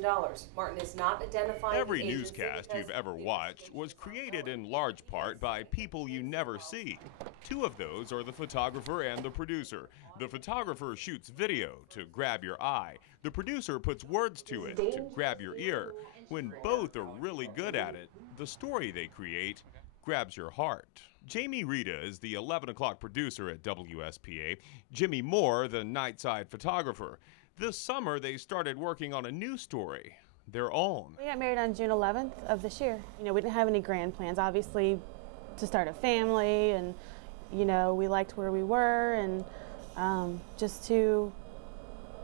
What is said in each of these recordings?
$100,000. Martin is not identifying Every newscast you've ever watched was created in large part by people you never see. Two of those are the photographer and the producer. The photographer shoots video to grab your eye. The producer puts words to it to grab your ear. When both are really good at it, the story they create grabs your heart. Jamie Rita is the 11 o'clock producer at WSPA, Jimmy Moore the nightside photographer. This summer they started working on a new story, their own. We got married on June 11th of this year. We didn't have any grand plans, obviously, to start a family, and we liked where we were, and just to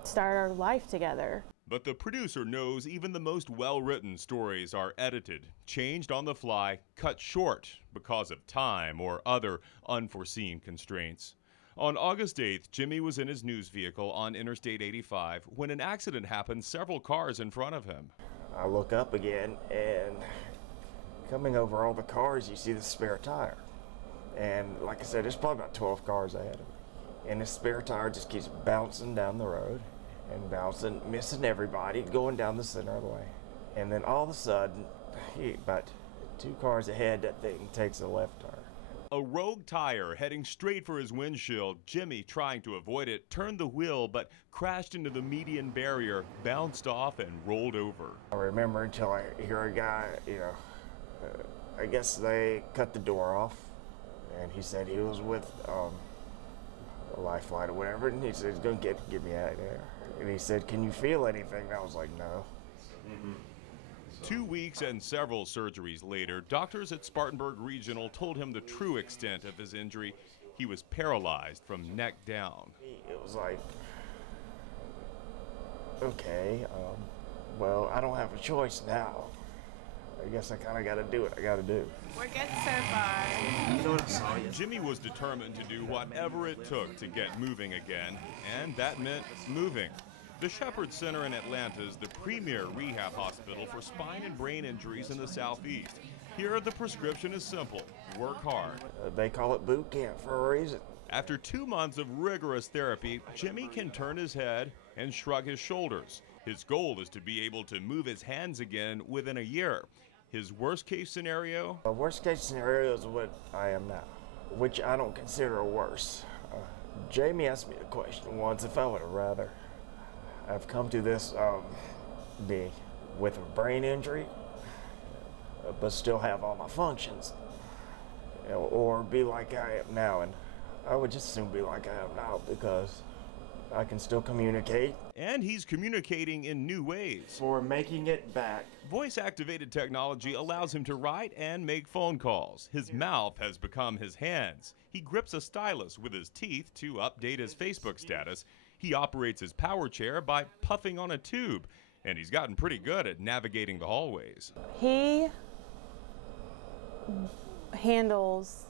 start our life together. But the producer knows even the most well-written stories are edited, changed on the fly, cut short because of time or other unforeseen constraints. On August 8th, Jimmy was in his news vehicle on Interstate 85 when an accident happened several cars in front of him. I look up again, and coming over all the cars, you see the spare tire. And like I said, there's probably about 12 cars ahead of me. And the spare tire just keeps bouncing down the road and bouncing, missing everybody, going down the center of the way. And then all of a sudden, about 2 cars ahead, that thing takes a left turn. A rogue tire heading straight for his windshield. Jimmy, trying to avoid it, turned the wheel but crashed into the median barrier, bounced off and rolled over. I remember until I hear a guy, I guess they cut the door off, and he said he was with a lifeline or whatever, and he said he's gonna get me out of there. And he said, "Can you feel anything?" And I was like, "No." 2 weeks and several surgeries later, doctors at Spartanburg Regional told him the true extent of his injury. He was paralyzed from neck down. It was like, okay, well, I don't have a choice now. I guess I kind of got to do what I got to do. We're good so far. You know what I saw you? Jimmy was determined to do whatever it took to get moving again, and that meant moving. The Shepherd Center in Atlanta is the premier rehab hospital for spine and brain injuries in the Southeast. Here, the prescription is simple: work hard. They call it boot camp for a reason. After 2 months of rigorous therapy, Jimmy can turn his head and shrug his shoulders. His goal is to be able to move his hands again within a year. His worst-case scenario? The worst-case scenario is what I am now, which I don't consider worse. Jamie asked me the question once if I would have rather I've come to this be with a brain injury, but still have all my functions, or be like I am now. And I would just soon be like I am now because I can still communicate. And he's communicating in new ways. For making it back. Voice-activated technology allows him to write and make phone calls. His mouth has become his hands. He grips a stylus with his teeth to update his Facebook status. He operates his power chair by puffing on a tube, and he's gotten pretty good at navigating the hallways. He handles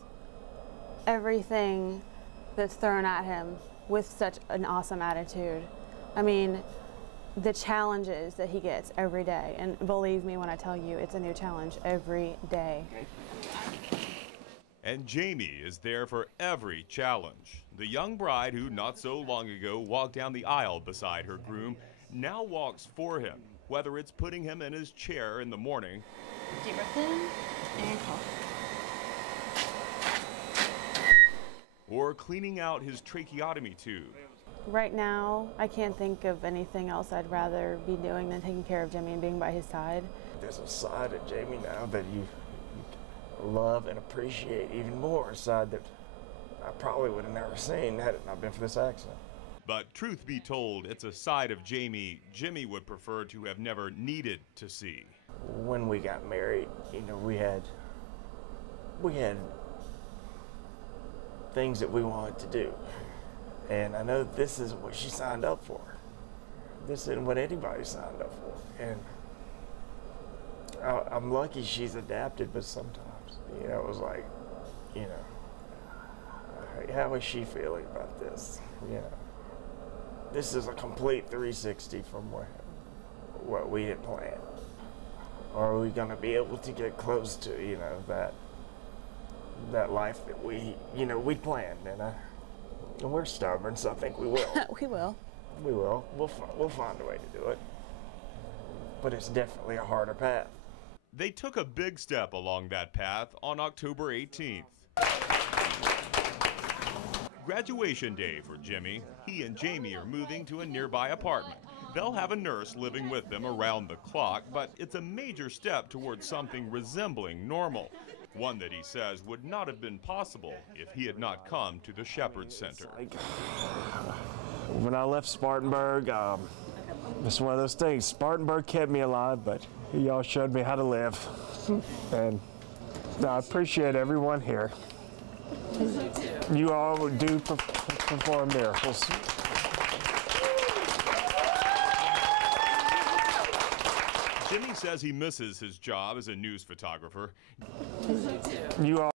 everything that's thrown at him with such an awesome attitude. I mean, the challenges that he gets every day, and believe me when I tell you, it's a new challenge every day. And Jamie is there for every challenge. The young bride who not so long ago walked down the aisle beside her groom now walks for him, whether it's putting him in his chair in the morning, deep breath in and call, or cleaning out his tracheotomy tube. Right now, I can't think of anything else I'd rather be doing than taking care of Jimmy and being by his side. There's a side of Jamie now that you love and appreciate even more, a side that I probably would have never seen had it not been for this accident. But truth be told, it's a side of Jamie Jimmy would prefer to have never needed to see. When we got married, we had things that we wanted to do. And I know this isn't what she signed up for. This isn't what anybody signed up for. And I'm lucky she's adapted, but sometimes, it was like, how is she feeling about this? This is a complete 360 from what we had planned. Are we going to be able to get close to, that life that we planned? And we're stubborn, so I think we will. We will. We will. We'll find a way to do it. but it's definitely a harder path. They took a big step along that path on October 18th. Graduation day for Jimmy. He and Jamie are moving to a nearby apartment. They'll have a nurse living with them around the clock, but it's a major step towards something resembling normal. One that he says would not have been possible if he had not come to the Shepherd Center. When I left Spartanburg, it's one of those things. Spartanburg kept me alive, but y'all showed me how to live. And I appreciate everyone here. You all do perform miracles. Jimmy says he misses his job as a news photographer. You all